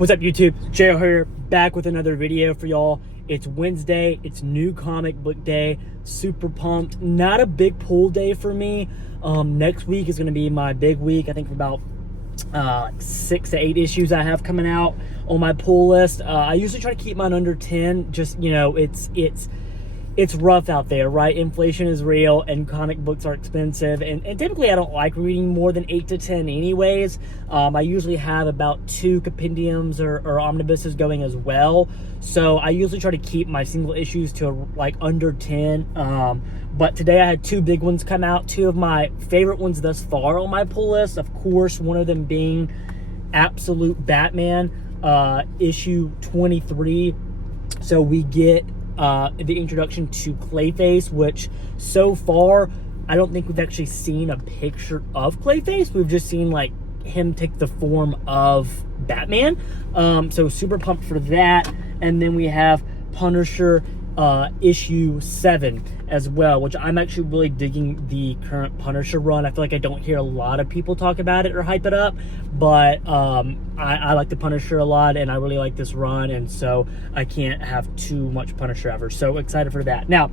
What's up, YouTube? JL here, back with another video for y'all. It's Wednesday, it's new comic book day, super pumped. Not a big pull day for me. Next week is gonna be my big week. I think for about 6 to 8 issues I have coming out on my pull list. I usually try to keep mine under 10, just, you know, it's rough out there, right? Inflation is real and comic books are expensive, and typically I don't like reading more than 8 to 10 anyways. I usually have about 2 compendiums or omnibuses going as well, so I usually try to keep my single issues to like under 10. But today I had 2 big ones come out, 2 of my favorite ones thus far on my pull list. Of course, one of them being Absolute Batman, issue 23. So we get the introduction to Clayface, which so far I don't think we've actually seen a picture of Clayface. We've just seen like him take the form of Batman. So super pumped for that. And then we have Punisher issue 7 as well, which I'm actually really digging the current Punisher run. I feel like I don't hear a lot of people talk about it or hype it up, but I like the Punisher a lot, and I really like this run, and so I can't have too much Punisher ever. So excited for that. Now,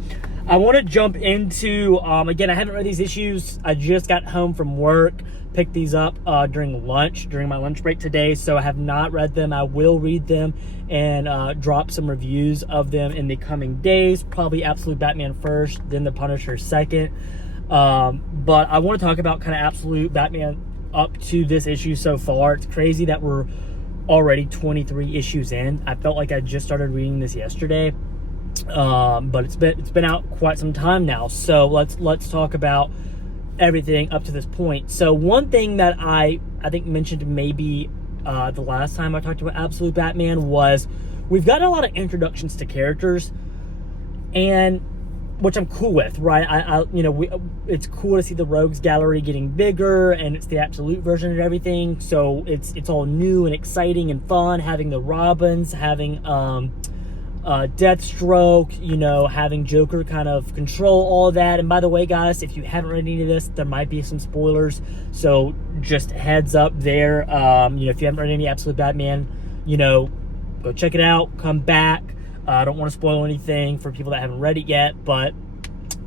I want to jump into, again, I haven't read these issues. I just got home from work, picked these up during my lunch break today, so I have not read them. I will read them and drop some reviews of them in the coming days. Probably Absolute Batman first, then the Punisher second. But I want to talk about kind of Absolute Batman up to this issue so far. It's crazy that we're already 23 issues in. I felt like I just started reading this yesterday, but it's been out quite some time now. So let's talk about everything up to this point. So one thing that I think mentioned maybe the last time I talked about Absolute Batman was we've gotten a lot of introductions to characters, and which I'm cool with, right? It's cool to see the Rogues Gallery getting bigger, and it's the Absolute version and everything. So it's all new and exciting and fun. Having the Robins, having Deathstroke, you know, having Joker kind of control all of that. And by the way, guys, if you haven't read any of this, there might be some spoilers, so just heads up there. If you haven't read any Absolute Batman, go check it out, come back. I don't want to spoil anything for people that haven't read it yet, but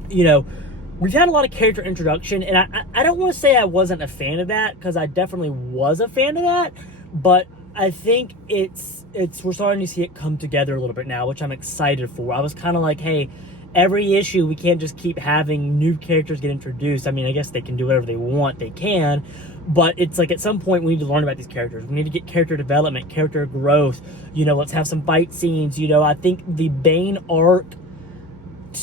we've had a lot of character introduction, and I don't want to say I wasn't a fan of that, because I definitely was a fan of that, but I think we're starting to see it come together a little bit now, which I'm excited for. I was kind of like, hey, every issue we can't just keep having new characters get introduced. I mean, I guess they can do whatever they want, they can, but it's like at some point we need to learn about these characters. We need to get character development, character growth. Let's have some fight scenes. I think the Bane arc,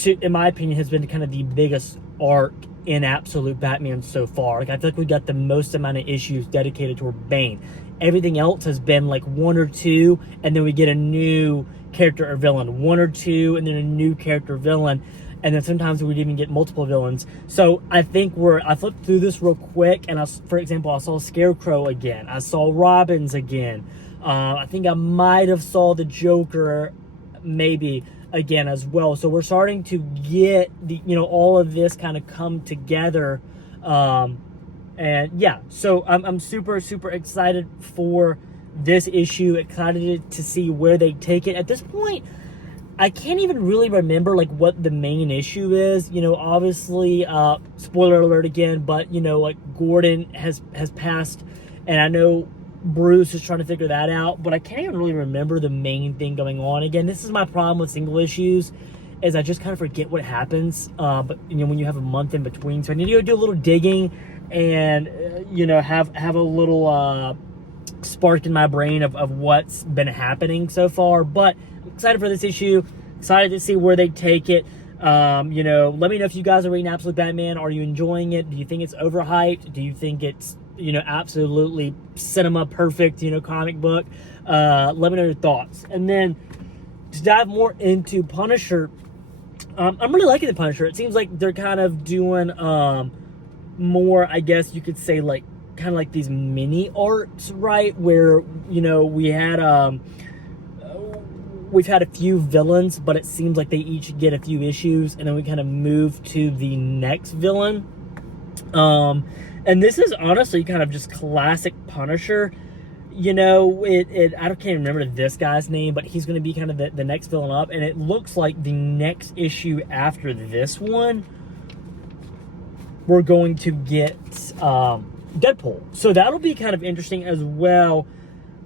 in my opinion, has been kind of the biggest arc in Absolute Batman so far. Like, I feel like we got the most amount of issues dedicated toward Bane. Everything else has been like 1 or 2, and then we get a new character or villain. 1 or 2, and then a new character or villain, and then sometimes we'd even get multiple villains. So I think I flipped through this real quick, and for example, I saw Scarecrow again. I saw Robins again. I think I might have saw the Joker maybe again as well. So we're starting to get all of this kind of come together. And yeah, so I'm super, super excited for this issue, excited to see where they take it. At this point, I can't even really remember like what the main issue is. Obviously, spoiler alert again, but like Gordon has passed, and I know Bruce is trying to figure that out, but I can't even really remember the main thing going on. Again, this is my problem with single issues, is I just kind of forget what happens, but when you have a month in between, so I need to go do a little digging and have a little spark in my brain of what's been happening so far. But I'm excited for this issue, excited to see where they take it. Let me know if you guys are reading Absolute Batman. Are you enjoying it? Do you think it's overhyped? Do you think it's absolutely cinema perfect comic book? Let me know your thoughts. And then to dive more into Punisher, I'm really liking the Punisher. It seems like they're kind of doing more, I guess you could say, like kind of like these mini arcs, right? Where we've had a few villains, but it seems like they each get a few issues, and then we kind of move to the next villain. And this is honestly kind of just classic Punisher. you know, I can't remember this guy's name, but he's going to be kind of the next villain up. And it looks like the next issue after this one, we're going to get Deadpool. So that'll be kind of interesting as well.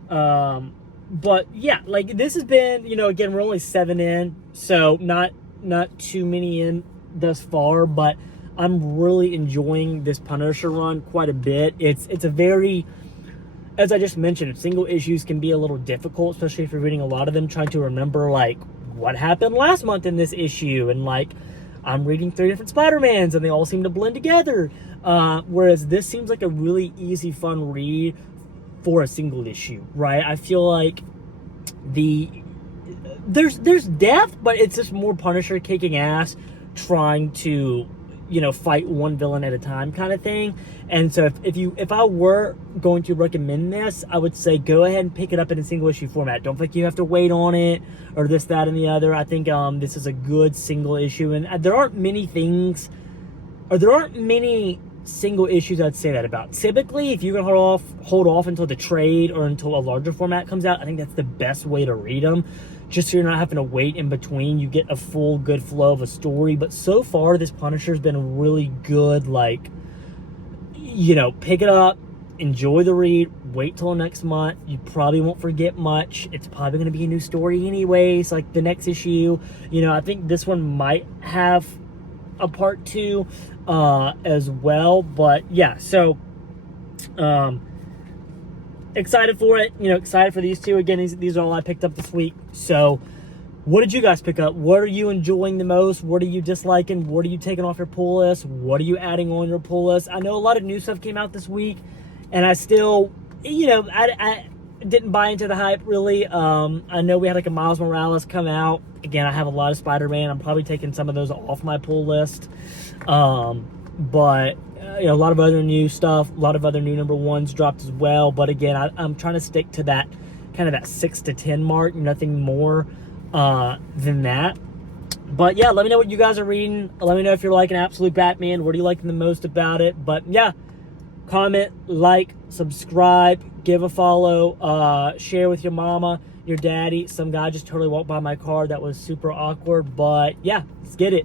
But yeah, like this has been, you know, again, we're only 7 in, so not too many in thus far, but I'm really enjoying this Punisher run quite a bit. It's a very, as I just mentioned, single issues can be a little difficult, especially if you're reading a lot of them, trying to remember like what happened last month in this issue, and like I'm reading 3 different Spider-Mans and they all seem to blend together. Whereas this seems like a really easy, fun read for a single issue, right? I feel like there's depth, but it's just more Punisher kicking ass, trying to, you know, fight one villain at a time kind of thing. And so if I were going to recommend this, I would say go ahead and pick it up in a single issue format. Don't think you have to wait on it or this, that, and the other. I think this is a good single issue, and there aren't many single issues I'd say that about. Typically, if you can hold off until the trade or until a larger format comes out, I think that's the best way to read them, just so you're not having to wait in between. You get a full good flow of a story. But so far, this Punisher's been really good. Like, you know, pick it up, enjoy the read, wait till next month. You probably won't forget much. It's probably going to be a new story anyways, like the next issue. You know, I think this one might have a part 2 as well. But yeah, so excited for it. You know, excited for these 2. Again, these are all I picked up this week. So what did you guys pick up? What are you enjoying the most? What are you disliking? What are you taking off your pull list? What are you adding on your pull list? I know a lot of new stuff came out this week, and I still, you know, I didn't buy into the hype really. I know we had like a Miles Morales come out. Again, I have a lot of Spider-Man. I'm probably taking some of those off my pull list. But you know, a lot of other new stuff, a lot of other new number 1s dropped as well. But again, I'm trying to stick to that kind of that 6 to 10 mark, nothing more than that. But yeah, let me know what you guys are reading. Let me know if you're liking Absolute Batman. What are you liking the most about it? But yeah, comment, like, subscribe, give a follow, share with your mama, your daddy. Some guy just totally walked by my car. That was super awkward. But yeah, let's get it.